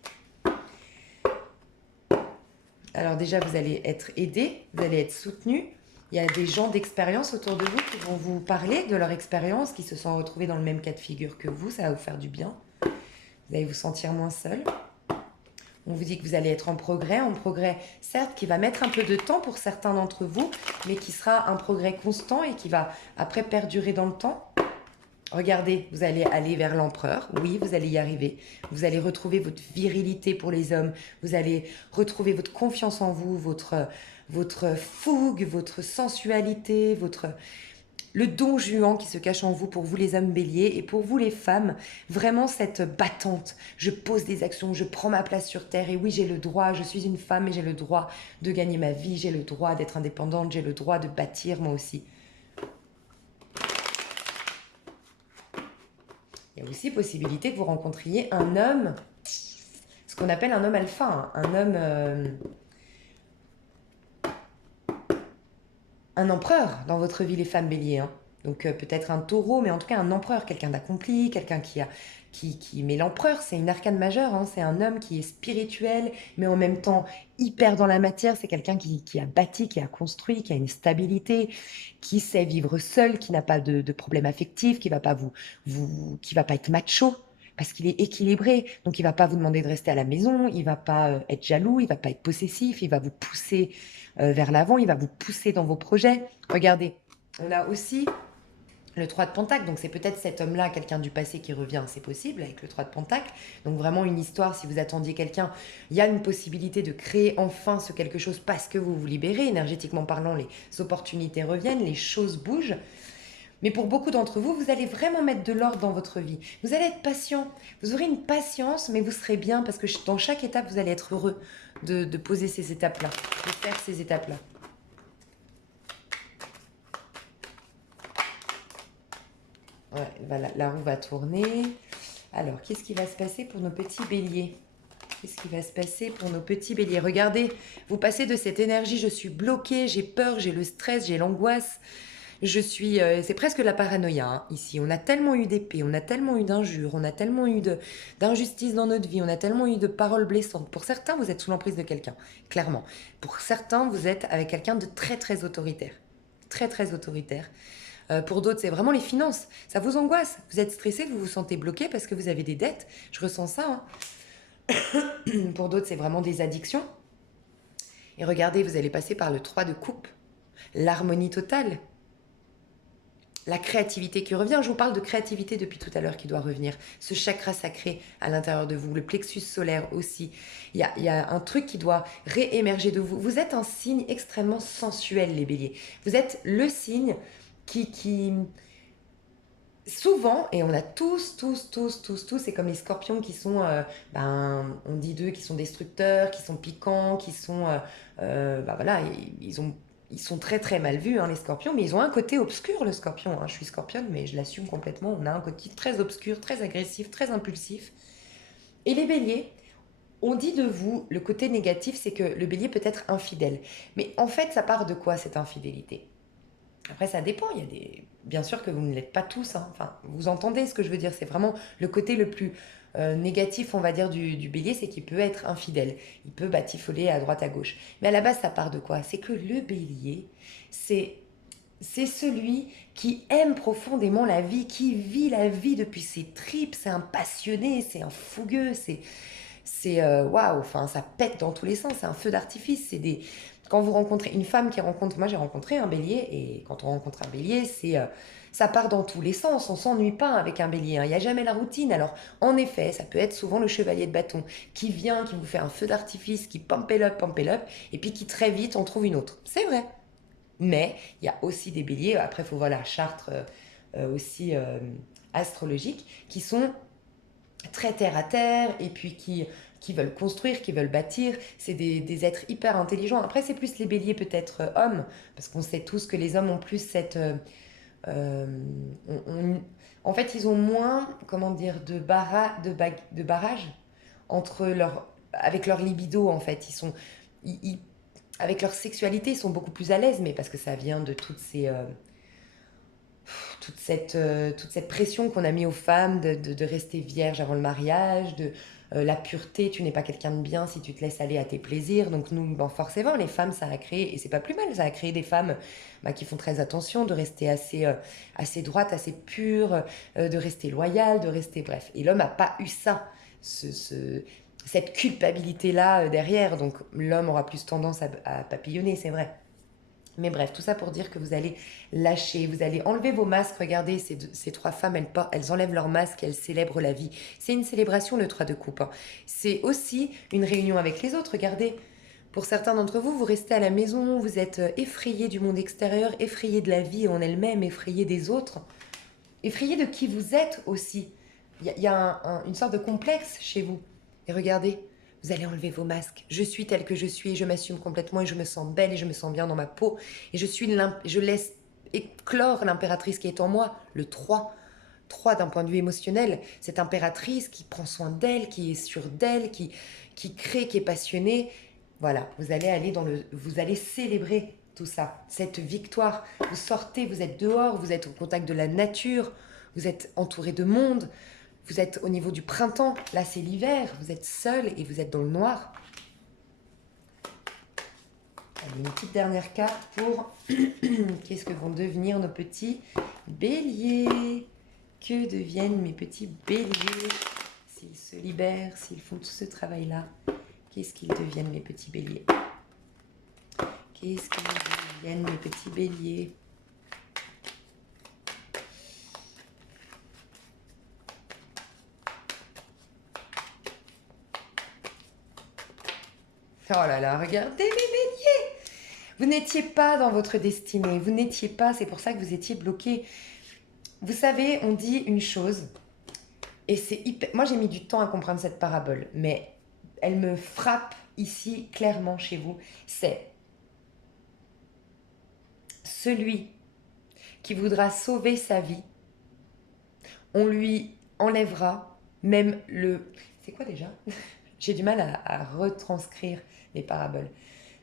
Alors déjà, vous allez être aidé, vous allez être soutenu. Il y a des gens d'expérience autour de vous qui vont vous parler de leur expérience, qui se sont retrouvés dans le même cas de figure que vous. Ça va vous faire du bien. Vous allez vous sentir moins seul. On vous dit que vous allez être en progrès, certes qui va mettre un peu de temps pour certains d'entre vous, mais qui sera un progrès constant et qui va après perdurer dans le temps. Regardez, vous allez aller vers l'empereur, oui, vous allez y arriver. Vous allez retrouver votre virilité pour les hommes, vous allez retrouver votre confiance en vous, votre fougue, votre sensualité, le don juan qui se cache en vous pour vous les hommes béliers et pour vous les femmes, vraiment cette battante. Je pose des actions, je prends ma place sur terre et oui, j'ai le droit, je suis une femme et j'ai le droit de gagner ma vie, j'ai le droit d'être indépendante, j'ai le droit de bâtir moi aussi. Il y a aussi possibilité que vous rencontriez un homme, ce qu'on appelle un homme alpha, hein, un empereur dans votre vie, les femmes béliers. Hein. Donc peut-être un taureau, mais en tout cas un empereur, quelqu'un d'accompli, quelqu'un mais l'empereur, c'est une arcane majeure, hein, c'est un homme qui est spirituel, mais en même temps hyper dans la matière, c'est quelqu'un qui a bâti, qui a construit, qui a une stabilité, qui sait vivre seul, qui n'a pas de problème affectif, qui va pas être macho, parce qu'il est équilibré, donc il va pas vous demander de rester à la maison, il va pas être jaloux, il va pas être possessif, il va vous pousser vers l'avant, il va vous pousser dans vos projets. Regardez, on a aussi le 3 de Pentacle, donc c'est peut-être cet homme-là, quelqu'un du passé qui revient, c'est possible avec le 3 de Pentacle. Donc vraiment une histoire, si vous attendiez quelqu'un, il y a une possibilité de créer enfin ce quelque chose parce que vous vous libérez, énergétiquement parlant, les opportunités reviennent, les choses bougent. Mais pour beaucoup d'entre vous, vous allez vraiment mettre de l'ordre dans votre vie. Vous allez être patient, vous aurez une patience, mais vous serez bien parce que dans chaque étape, vous allez être heureux de poser ces étapes-là, de faire ces étapes-là. Ouais, voilà, la roue va tourner. Alors, qu'est-ce qui va se passer pour nos petits béliers? Qu'est-ce qui va se passer pour nos petits béliers? Regardez, vous passez de cette énergie, je suis bloquée, j'ai peur, j'ai le stress, j'ai l'angoisse. C'est presque la paranoïa hein, ici. On a tellement eu d'épées, on a tellement eu d'injures, on a tellement eu d'injustices dans notre vie, on a tellement eu de paroles blessantes. Pour certains, vous êtes sous l'emprise de quelqu'un, clairement. Pour certains, vous êtes avec quelqu'un de très très autoritaire. Très très autoritaire. Pour d'autres, c'est vraiment les finances. Ça vous angoisse. Vous êtes stressé, vous vous sentez bloqué parce que vous avez des dettes. Je ressens ça. Hein. Pour d'autres, c'est vraiment des addictions. Et regardez, vous allez passer par le 3 de coupe. L'harmonie totale. La créativité qui revient. Je vous parle de créativité depuis tout à l'heure qui doit revenir. Ce chakra sacré à l'intérieur de vous. Le plexus solaire aussi. Il y a un truc qui doit réémerger de vous. Vous êtes un signe extrêmement sensuel, les béliers. Vous êtes le signe qui souvent, et on a tous, c'est comme les scorpions qui sont, on dit d'eux qui sont destructeurs, qui sont piquants, qui sont, voilà, ils sont très très mal vus, hein, les scorpions, mais ils ont un côté obscur, le scorpion. Hein. Je suis scorpionne, mais je l'assume complètement. On a un côté très obscur, très agressif, très impulsif. Et les béliers, on dit de vous, le côté négatif, c'est que le bélier peut être infidèle. Mais en fait, ça part de quoi cette infidélité? Après, ça dépend. Il y a bien sûr que vous ne l'êtes pas tous. Hein. Enfin, vous entendez ce que je veux dire. C'est vraiment le côté le plus négatif, on va dire, du bélier, c'est qu'il peut être infidèle. Il peut batifoler à droite, à gauche. Mais à la base, ça part de quoi? C'est que le bélier, c'est celui qui aime profondément la vie, qui vit la vie depuis ses tripes. C'est un passionné, c'est un fougueux, c'est waouh, enfin ça pète dans tous les sens, c'est un feu d'artifice, quand vous rencontrez une femme moi j'ai rencontré un bélier et quand on rencontre un bélier, ça part dans tous les sens, on s'ennuie pas avec un bélier, hein. Il n'y a jamais la routine. Alors en effet, ça peut être souvent le chevalier de bâton qui vient, qui vous fait un feu d'artifice, qui pump it up, et puis qui très vite on trouve une autre. C'est vrai. Mais il y a aussi des béliers, après il faut voir la charte aussi astrologiques qui sont très terre à terre et puis qui veulent construire, qui veulent bâtir. C'est des êtres hyper intelligents. Après, c'est plus les béliers peut-être hommes, parce qu'on sait tous que les hommes ont plus cette... euh, en fait, ils ont moins, comment dire, de barrage entre avec leur libido, en fait. Avec leur sexualité, ils sont beaucoup plus à l'aise, mais parce que ça vient de toute cette pression qu'on a mis aux femmes de rester vierge avant le mariage, de la pureté, tu n'es pas quelqu'un de bien si tu te laisses aller à tes plaisirs. Donc nous, bon, forcément, les femmes, ça a créé, et c'est pas plus mal, ça a créé des femmes qui font très attention, de rester assez droite, assez pure, de rester loyale, de rester bref. Et l'homme n'a pas eu ça, cette culpabilité-là derrière. Donc l'homme aura plus tendance à papillonner, c'est vrai. Mais bref, tout ça pour dire que vous allez lâcher, vous allez enlever vos masques. Regardez, ces trois femmes, elles enlèvent leurs masques, elles célèbrent la vie. C'est une célébration, le 3 de coupe. Hein. C'est aussi une réunion avec les autres. Regardez, pour certains d'entre vous, vous restez à la maison, vous êtes effrayés du monde extérieur, effrayés de la vie en elle-même, effrayés des autres, effrayés de qui vous êtes aussi. Il y a une sorte de complexe chez vous. Et regardez, vous allez enlever vos masques. Je suis telle que je suis, je m'assume complètement et je me sens belle et je me sens bien dans ma peau. Et je laisse éclore l'impératrice qui est en moi, le 3. 3 d'un point de vue émotionnel. Cette impératrice qui prend soin d'elle, qui est sûre d'elle, qui crée, qui est passionnée. Voilà, vous allez célébrer tout ça, cette victoire. Vous sortez, vous êtes dehors, vous êtes au contact de la nature, vous êtes entouré de monde. Vous êtes au niveau du printemps, là c'est l'hiver, vous êtes seul et vous êtes dans le noir. Allez, une petite dernière carte pour qu'est-ce que vont devenir nos petits béliers. Que deviennent mes petits béliers s'ils se libèrent, s'ils font tout ce travail-là? Qu'est-ce qu'ils deviennent mes petits béliers? Qu'est-ce qu'ils deviennent mes petits béliers? Oh là là, regardez mes béliers! Vous n'étiez pas dans votre destinée, vous n'étiez pas, c'est pour ça que vous étiez bloqué. Vous savez, on dit une chose, et c'est hyper... Moi j'ai mis du temps à comprendre cette parabole, mais elle me frappe ici clairement chez vous. C'est celui qui voudra sauver sa vie, on lui enlèvera même le... C'est quoi déjà? J'ai du mal à retranscrire les paraboles.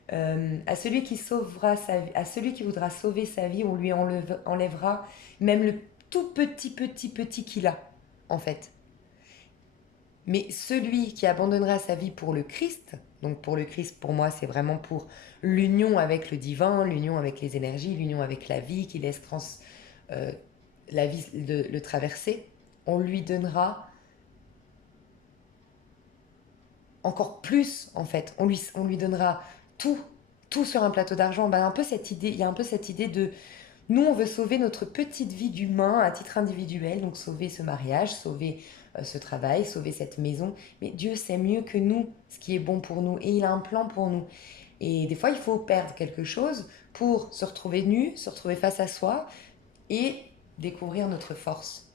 À celui qui à celui qui voudra sauver sa vie, on lui enlèvera même le tout petit qu'il a, en fait. Mais celui qui abandonnera sa vie pour le Christ, donc pour le Christ, pour moi, c'est vraiment pour l'union avec le divin, l'union avec les énergies, l'union avec la vie, qui laisse euh, la vie le traverser, on lui donnera encore plus, en fait. On lui donnera tout, tout sur un plateau d'argent. Ben, il y a un peu cette idée de nous, on veut sauver notre petite vie d'humain à titre individuel, donc sauver ce mariage, sauver ce travail, sauver cette maison. Mais Dieu sait mieux que nous ce qui est bon pour nous et il a un plan pour nous. Et des fois, il faut perdre quelque chose pour se retrouver nu, se retrouver face à soi et découvrir notre force.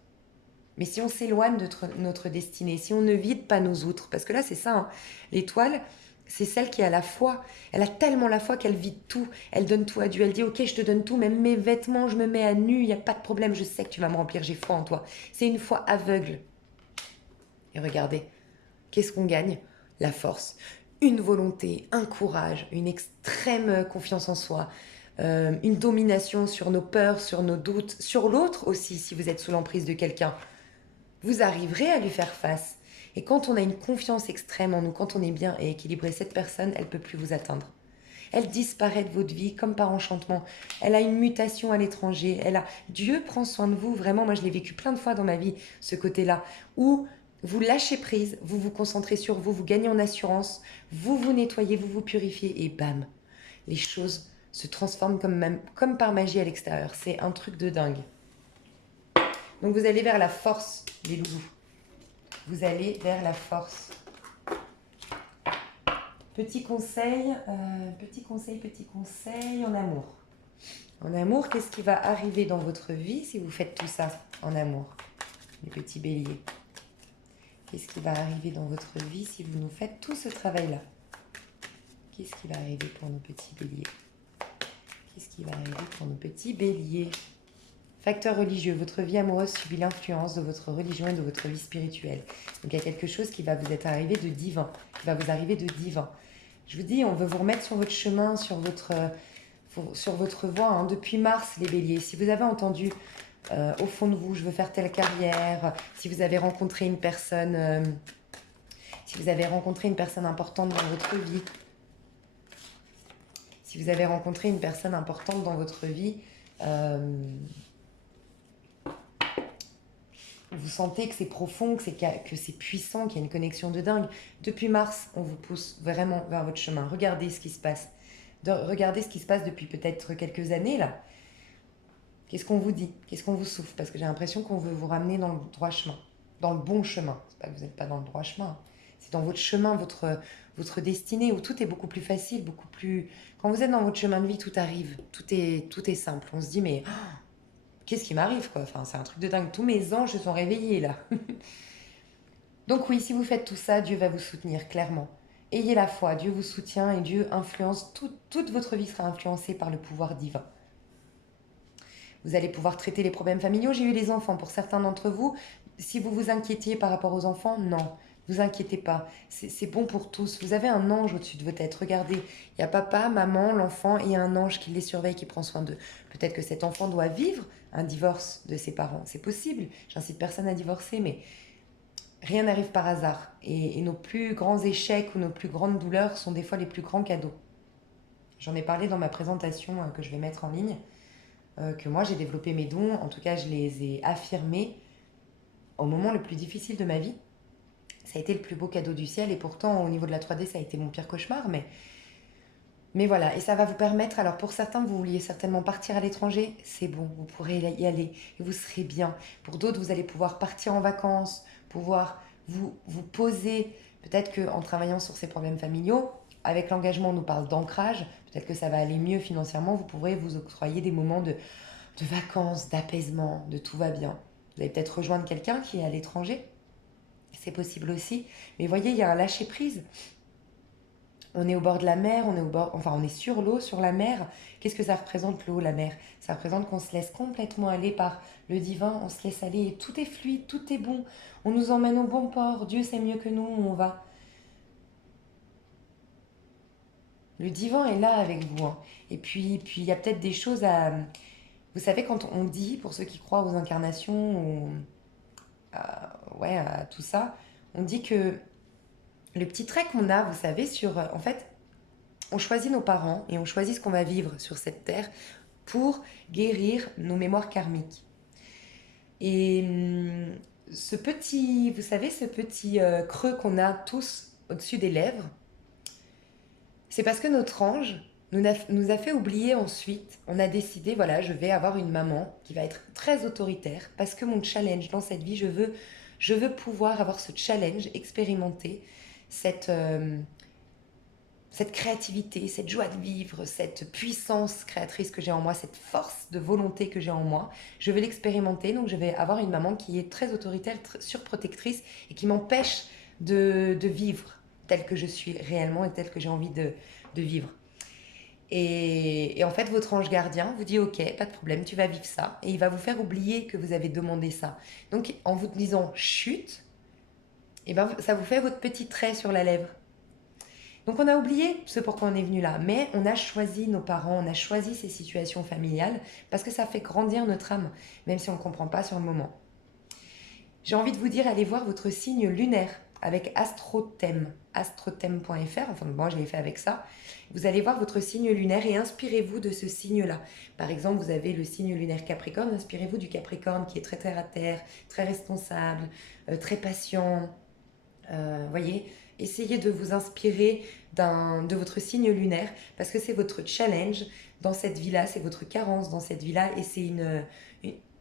Mais si on s'éloigne de notre destinée, si on ne vide pas nos outres, parce que là c'est ça, hein, l'étoile, c'est celle qui a la foi. Elle a tellement la foi qu'elle vide tout, elle donne tout à Dieu. Elle dit ok, je te donne tout, même mes vêtements, je me mets à nu, il n'y a pas de problème, je sais que tu vas me remplir, j'ai foi en toi. C'est une foi aveugle. Et regardez, qu'est-ce qu'on gagne? La force, une volonté, un courage, une extrême confiance en soi, une domination sur nos peurs, sur nos doutes, sur l'autre aussi, si vous êtes sous l'emprise de quelqu'un. Vous arriverez à lui faire face. Et quand on a une confiance extrême en nous, quand on est bien et équilibré, cette personne, elle ne peut plus vous atteindre. Elle disparaît de votre vie comme par enchantement. Elle a une mutation à l'étranger. Dieu prend soin de vous. Vraiment, moi, je l'ai vécu plein de fois dans ma vie, ce côté-là, où vous lâchez prise, vous vous concentrez sur vous, vous gagnez en assurance, vous vous nettoyez, vous vous purifiez et bam, les choses se transforment comme par magie à l'extérieur. C'est un truc de dingue. Donc vous allez vers la force, les loulous. Vous allez vers la force. Petit conseil en amour. En amour, qu'est-ce qui va arriver dans votre vie si vous faites tout ça en amour? les petits béliers. Qu'est-ce qui va arriver dans votre vie si vous nous faites tout ce travail-là? Qu'est-ce qui va arriver pour nos petits béliers? Qu'est-ce qui va arriver pour nos petits béliers? Facteur religieux, votre vie amoureuse subit l'influence de votre religion et de votre vie spirituelle. Donc il y a quelque chose qui va vous être arrivé de divin, qui va vous arriver de divin. Je vous dis, on veut vous remettre sur votre chemin, sur votre voie. Hein. Depuis mars, les béliers, si vous avez entendu au fond de vous, je veux faire telle carrière, si vous avez rencontré une personne, importante dans votre vie, vous sentez que c'est profond, que c'est puissant, qu'il y a une connexion de dingue. Depuis mars, on vous pousse vraiment vers votre chemin. Regardez ce qui se passe. Regardez ce qui se passe depuis peut-être quelques années, là. Qu'est-ce qu'on vous dit? Qu'est-ce qu'on vous souffle? Parce que j'ai l'impression qu'on veut vous ramener dans le droit chemin, dans le bon chemin. C'est pas que vous n'êtes pas dans le droit chemin. C'est dans votre chemin, votre destinée, où tout est beaucoup plus facile, beaucoup plus... Quand vous êtes dans votre chemin de vie, tout arrive. Tout est simple. On se dit, mais... qu'est-ce qui m'arrive, quoi? Enfin, c'est un truc de dingue. Tous mes anges se sont réveillés, là. Donc oui, si vous faites tout ça, Dieu va vous soutenir, clairement. Ayez la foi, Dieu vous soutient et Dieu influence, toute votre vie sera influencée par le pouvoir divin. Vous allez pouvoir traiter les problèmes familiaux. J'ai eu les enfants. Pour certains d'entre vous, si vous vous inquiétiez par rapport aux enfants, non, vous inquiétez pas. C'est bon pour tous. Vous avez un ange au-dessus de votre tête. Regardez, il y a papa, maman, l'enfant et un ange qui les surveille, qui prend soin d'eux. Peut-être que cet enfant doit vivre un divorce de ses parents. C'est possible. J'incite personne à divorcer, mais rien n'arrive par hasard. Et nos plus grands échecs ou nos plus grandes douleurs sont des fois les plus grands cadeaux. J'en ai parlé dans ma présentation que je vais mettre en ligne. Que moi j'ai développé mes dons, en tout cas je les ai affirmés au moment le plus difficile de ma vie. Ça a été le plus beau cadeau du ciel et pourtant au niveau de la 3D ça a été mon pire cauchemar, mais voilà, et ça va vous permettre, alors pour certains vous vouliez certainement partir à l'étranger, c'est bon, vous pourrez y aller et vous serez bien. Pour d'autres vous allez pouvoir partir en vacances, pouvoir vous poser, peut-être qu'en travaillant sur ces problèmes familiaux, avec l'engagement on nous parle d'ancrage, peut-être que ça va aller mieux financièrement, vous pourrez vous octroyer des moments de vacances, d'apaisement, de tout va bien. Vous allez peut-être rejoindre quelqu'un qui est à l'étranger, c'est possible aussi, mais voyez, il y a un lâcher-prise. On est au bord de la mer, on est sur l'eau, sur la mer. Qu'est-ce que ça représente l'eau, la mer? Ça représente qu'on se laisse complètement aller par le divin, on se laisse aller et tout est fluide, tout est bon. On nous emmène au bon port, Dieu sait mieux que nous où on va. Le divin est là avec vous. Hein. Et puis il y a peut-être des choses à... Vous savez, quand on dit, pour ceux qui croient aux incarnations, à tout ça, on dit que le petit trait qu'on a, vous savez, en fait, on choisit nos parents et on choisit ce qu'on va vivre sur cette terre pour guérir nos mémoires karmiques. Et ce petit creux qu'on a tous au-dessus des lèvres, c'est parce que notre ange nous a fait oublier ensuite. On a décidé, voilà, je vais avoir une maman qui va être très autoritaire parce que mon challenge dans cette vie, je veux pouvoir avoir ce challenge, expérimenter cette créativité, cette joie de vivre, cette puissance créatrice que j'ai en moi, cette force de volonté que j'ai en moi. Je vais l'expérimenter, donc je vais avoir une maman qui est très autoritaire, surprotectrice et qui m'empêche de vivre tel que je suis réellement et tel que j'ai envie de vivre. Et en fait, votre ange gardien vous dit « Ok, pas de problème, tu vas vivre ça. » Et il va vous faire oublier que vous avez demandé ça. Donc, en vous disant « Chut », ça vous fait votre petit trait sur la lèvre. Donc, on a oublié ce pourquoi on est venu là. Mais on a choisi nos parents, on a choisi ces situations familiales parce que ça fait grandir notre âme, même si on ne comprend pas sur le moment. J'ai envie de vous dire, allez voir votre signe lunaire avec Astrothème, astrothème.fr, enfin moi je l'ai fait avec ça. Vous allez voir votre signe lunaire et inspirez-vous de ce signe-là. Par exemple, vous avez le signe lunaire Capricorne, inspirez-vous du Capricorne qui est très terre à terre, très responsable, très patient. Voyez, essayez de vous inspirer de votre signe lunaire parce que c'est votre challenge dans cette vie-là, c'est votre carence dans cette vie-là et c'est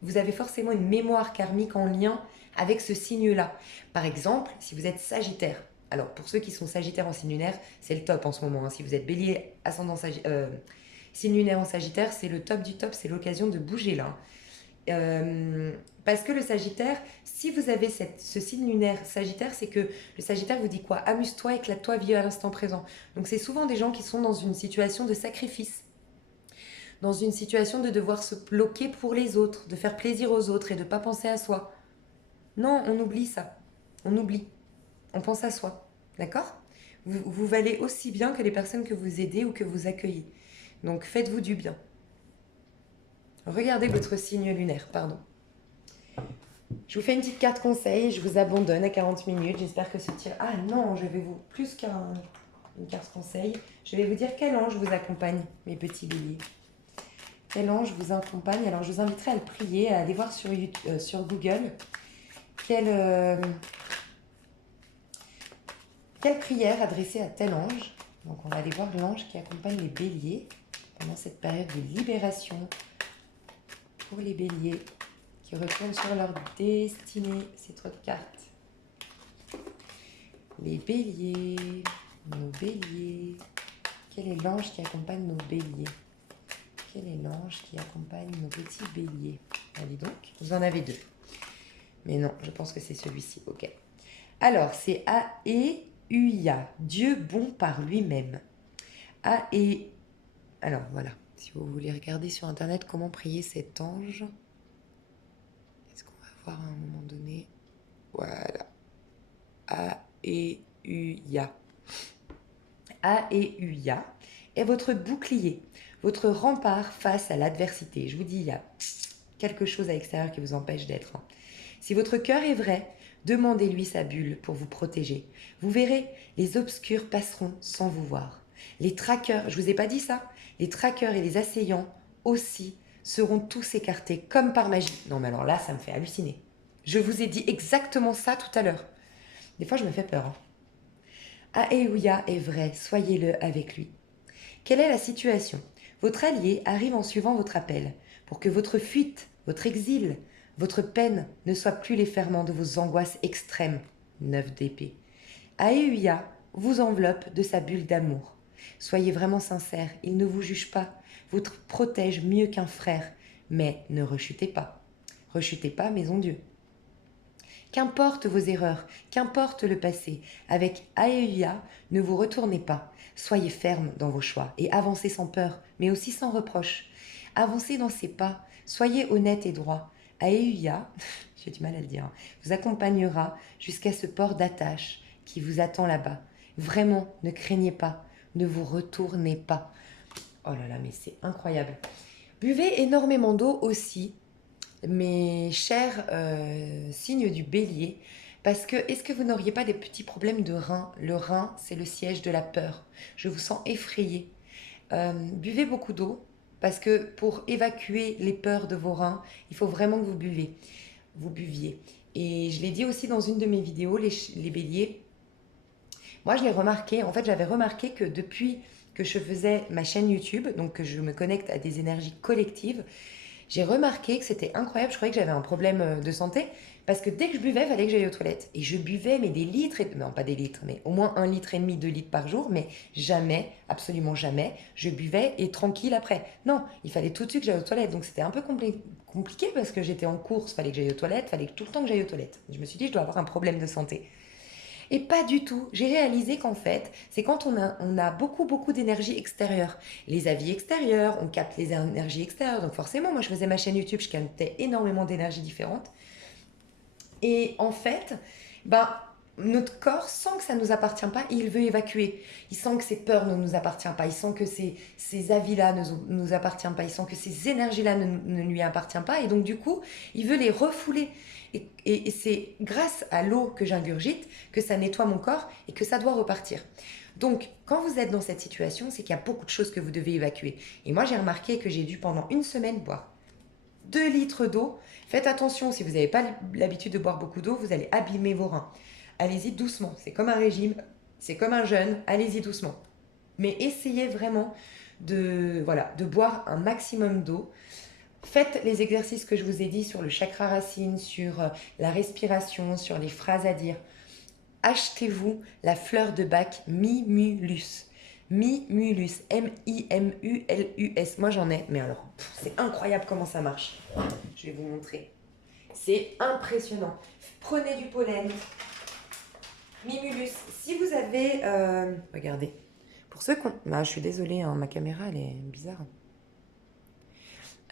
vous avez forcément une mémoire karmique en lien avec ce signe-là. Par exemple, si vous êtes Sagittaire, alors pour ceux qui sont Sagittaires en signe lunaire, c'est le top en ce moment. Hein. Si vous êtes Bélier, ascendant signe lunaire en Sagittaire, c'est le top du top, c'est l'occasion de bouger là. Parce que le Sagittaire, si vous avez ce signe lunaire Sagittaire, c'est que le Sagittaire vous dit quoi? Amuse-toi, éclate-toi, vis à l'instant présent. Donc c'est souvent des gens qui sont dans une situation de sacrifice, dans une situation de devoir se bloquer pour les autres, de faire plaisir aux autres et de ne pas penser à soi. Non, on oublie ça. On oublie. On pense à soi. D'accord? Vous valez aussi bien que les personnes que vous aidez ou que vous accueillez. Donc faites-vous du bien. Regardez votre signe lunaire, pardon. Je vous fais une petite carte conseil, je vous abandonne à 40 minutes. J'espère que ce tir... Ah non, je vais vous... Plus qu'une carte conseil, je vais vous dire quel ange vous accompagne, mes petits béliers. Quel ange vous accompagne? Alors je vous inviterai à le prier, à aller voir sur Google quelle prière adressée à tel ange. Donc on va aller voir l'ange qui accompagne les béliers pendant cette période de libération pour les béliers qui retournent sur leur destinée. C'est trop de cartes. Les béliers, nos béliers. Quel est l'ange qui accompagne nos béliers? Quel est l'ange qui accompagne nos petits béliers? Allez donc, vous en avez deux. Mais non, je pense que c'est celui-ci. Ok. Alors, c'est Aeuia, Dieu bon par lui-même. Alors, voilà. Si vous voulez regarder sur Internet comment prier cet ange, est-ce qu'on va voir à un moment donné? Voilà. Aeuia. Aeuia est votre bouclier, votre rempart face à l'adversité. Je vous dis, il y a quelque chose à l'extérieur qui vous empêche d'être. Si votre cœur est vrai, demandez-lui sa bulle pour vous protéger. Vous verrez, les obscurs passeront sans vous voir. Les traqueurs, je vous ai pas dit ça? Les traqueurs et les assaillants aussi seront tous écartés comme par magie. Non mais alors là, ça me fait halluciner. Je vous ai dit exactement ça tout à l'heure. Des fois, je me fais peur. Aeuia est vrai, soyez-le avec lui. Quelle est la situation? Votre allié arrive en suivant votre appel, pour que votre fuite, votre exil, votre peine ne soient plus les ferments de vos angoisses extrêmes. 9 d'épée. Aeuia vous enveloppe de sa bulle d'amour. Soyez vraiment sincère, il ne vous juge pas, vous protège mieux qu'un frère, mais ne rechutez pas. Rechutez pas, maison Dieu. Qu'importe vos erreurs, qu'importe le passé, avec Aeuia, ne vous retournez pas. Soyez ferme dans vos choix et avancez sans peur, mais aussi sans reproche. Avancez dans ses pas, soyez honnête et droit. Aeuia, j'ai du mal à le dire, vous accompagnera jusqu'à ce port d'attache qui vous attend là-bas. Vraiment, ne craignez pas, ne vous retournez pas. Oh là là, mais c'est incroyable. Buvez énormément d'eau aussi, mes chers signes du bélier, parce que est-ce que vous n'auriez pas des petits problèmes de rein? Le rein, c'est le siège de la peur. Je vous sens effrayé. Buvez beaucoup d'eau, parce que pour évacuer les peurs de vos reins, il faut vraiment que vous buviez. Et je l'ai dit aussi dans une de mes vidéos, les béliers, moi je l'ai remarqué, en fait j'avais remarqué que depuis que je faisais ma chaîne YouTube, donc que je me connecte à des énergies collectives, j'ai remarqué que c'était incroyable. Je croyais que j'avais un problème de santé parce que dès que je buvais, il fallait que j'aille aux toilettes. Et je buvais, mais des litres, non pas des litres, mais au moins 1,5 litre, 2 litres par jour, mais jamais, absolument jamais, je buvais et tranquille après. Non, il fallait tout de suite que j'aille aux toilettes. Donc c'était un peu compliqué parce que j'étais en course, il fallait que j'aille aux toilettes, il fallait tout le temps que j'aille aux toilettes. Je me suis dit, je dois avoir un problème de santé. Et pas du tout. J'ai réalisé qu'en fait, c'est quand on a beaucoup, beaucoup d'énergie extérieure. Les avis extérieurs, on capte les énergies extérieures. Donc forcément, moi, je faisais ma chaîne YouTube, je captais énormément d'énergies différentes. Et en fait, ben, notre corps sent que ça ne nous appartient pas et il veut évacuer. Il sent que ces peurs ne nous appartiennent pas. Il sent que ces avis-là ne nous appartiennent pas. Il sent que ces énergies-là ne lui appartiennent pas. Et donc, du coup, il veut les refouler. Et c'est grâce à l'eau que j'ingurgite que ça nettoie mon corps et que ça doit repartir. Donc, quand vous êtes dans cette situation, c'est qu'il y a beaucoup de choses que vous devez évacuer. Et moi, j'ai remarqué que j'ai dû pendant une semaine boire 2 litres d'eau. Faites attention, si vous n'avez pas l'habitude de boire beaucoup d'eau, vous allez abîmer vos reins. Allez-y doucement, c'est comme un régime, c'est comme un jeûne, allez-y doucement. Mais essayez vraiment de boire un maximum d'eau. Faites les exercices que je vous ai dit sur le chakra racine, sur la respiration, sur les phrases à dire. Achetez-vous la fleur de bac Mimulus. Mimulus, M-I-M-U-L-U-S. Moi j'en ai, mais alors, c'est incroyable comment ça marche. Je vais vous montrer. C'est impressionnant. Prenez du pollen. Mimulus, si vous avez... regardez. Pour ceux qui ont... Ah, je suis désolée, hein, ma caméra, elle est bizarre.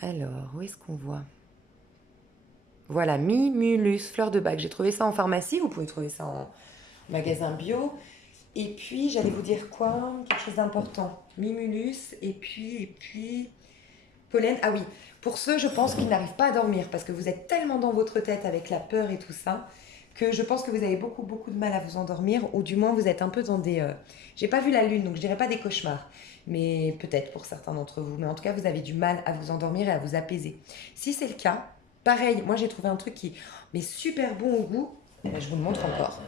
Alors, où est-ce qu'on voit? Voilà, Mimulus, fleur de bac. J'ai trouvé ça en pharmacie. Vous pouvez trouver ça en magasin bio. Et puis, j'allais vous dire quoi? Quelque chose d'important. Mimulus, et puis... Pollen, ah oui. Pour ceux, je pense, qui n'arrivent pas à dormir, parce que vous êtes tellement dans votre tête avec la peur et tout ça, que je pense que vous avez beaucoup, beaucoup de mal à vous endormir, ou du moins, vous êtes un peu dans des... J'ai pas vu la lune, donc je dirais pas des cauchemars, mais peut-être pour certains d'entre vous. Mais en tout cas, vous avez du mal à vous endormir et à vous apaiser. Si c'est le cas, pareil, moi, j'ai trouvé un truc qui... mais super bon au goût. Et là, je vous le montre encore.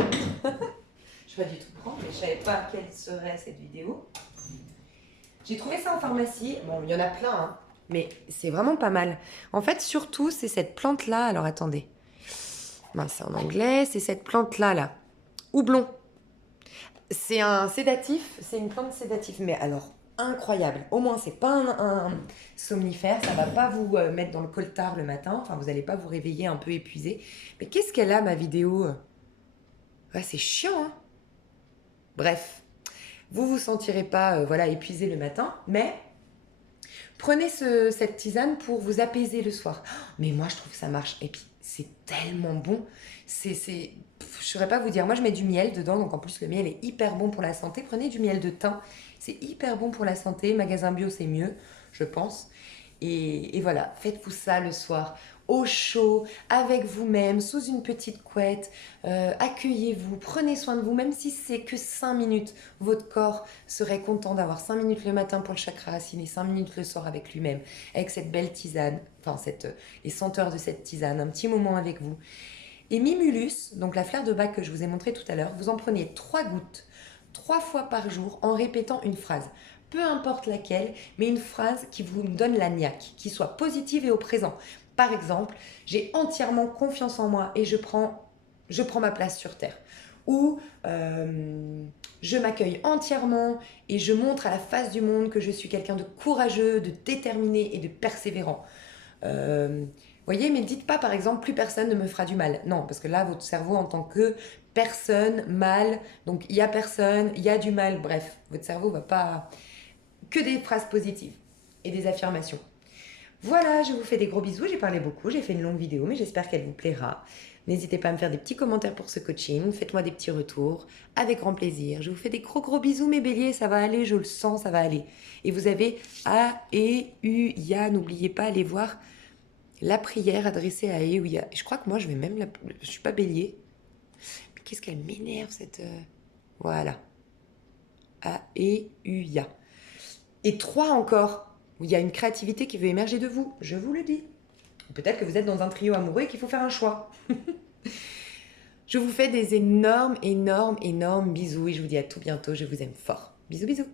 Je vais pas du tout prendre, mais je savais pas quelle serait cette vidéo. J'ai trouvé ça en pharmacie. Bon, il y en a plein, hein, mais c'est vraiment pas mal. En fait, surtout, c'est cette plante-là. Alors, attendez. Mince, c'est en anglais. C'est cette plante-là, là. Houblon. C'est un sédatif. C'est une plante sédative. Mais alors, incroyable. Au moins, c'est pas un somnifère. Ça va pas vous mettre dans le coltard le matin. Enfin, vous allez pas vous réveiller un peu épuisé. Mais qu'est-ce qu'elle a, ma vidéo? Ouais, c'est chiant, hein. Bref, vous vous sentirez pas voilà, épuisé le matin, mais prenez cette tisane pour vous apaiser le soir. Oh, mais moi, je trouve que ça marche. Et puis, c'est tellement bon. Je ne saurais pas vous dire. Moi, je mets du miel dedans, donc en plus, le miel est hyper bon pour la santé. Prenez du miel de thym, c'est hyper bon pour la santé. Magasin bio, c'est mieux, je pense. Et voilà, faites-vous ça le soir, au chaud, avec vous-même, sous une petite couette. Accueillez-vous, prenez soin de vous, même si c'est que 5 minutes. Votre corps serait content d'avoir 5 minutes le matin pour le chakra racine et 5 minutes le soir avec lui-même, avec cette belle tisane, enfin les senteurs de cette tisane, un petit moment avec vous. Et Mimulus, donc la fleur de bac que je vous ai montré tout à l'heure, vous en prenez 3 gouttes, 3 fois par jour en répétant une phrase. Peu importe laquelle, mais une phrase qui vous donne la niaque, qui soit positive et au présent. Par exemple, j'ai entièrement confiance en moi et je prends ma place sur Terre. Ou je m'accueille entièrement et je montre à la face du monde que je suis quelqu'un de courageux, de déterminé et de persévérant. Voyez, mais dites pas par exemple plus personne ne me fera du mal. Non, parce que là, votre cerveau en tant que personne, mal, donc il y a personne, il y a du mal, bref, votre cerveau va pas... Que des phrases positives et des affirmations. Voilà, je vous fais des gros bisous, j'ai parlé beaucoup, j'ai fait une longue vidéo, mais j'espère qu'elle vous plaira. N'hésitez pas à me faire des petits commentaires pour ce coaching, faites-moi des petits retours, avec grand plaisir. Je vous fais des gros bisous mes béliers, ça va aller, je le sens, ça va aller. Et vous avez A, E, U, Ya, n'oubliez pas, allez voir la prière adressée à E, U, Ya. Je crois que moi je vais même, je suis pas bélier, mais qu'est-ce qu'elle m'énerve cette... Voilà, A, E, U, Ya. Et 3 encore, où il y a une créativité qui veut émerger de vous, je vous le dis. Peut-être que vous êtes dans un trio amoureux et qu'il faut faire un choix. Je vous fais des énormes bisous et je vous dis à tout bientôt, je vous aime fort. Bisous bisous.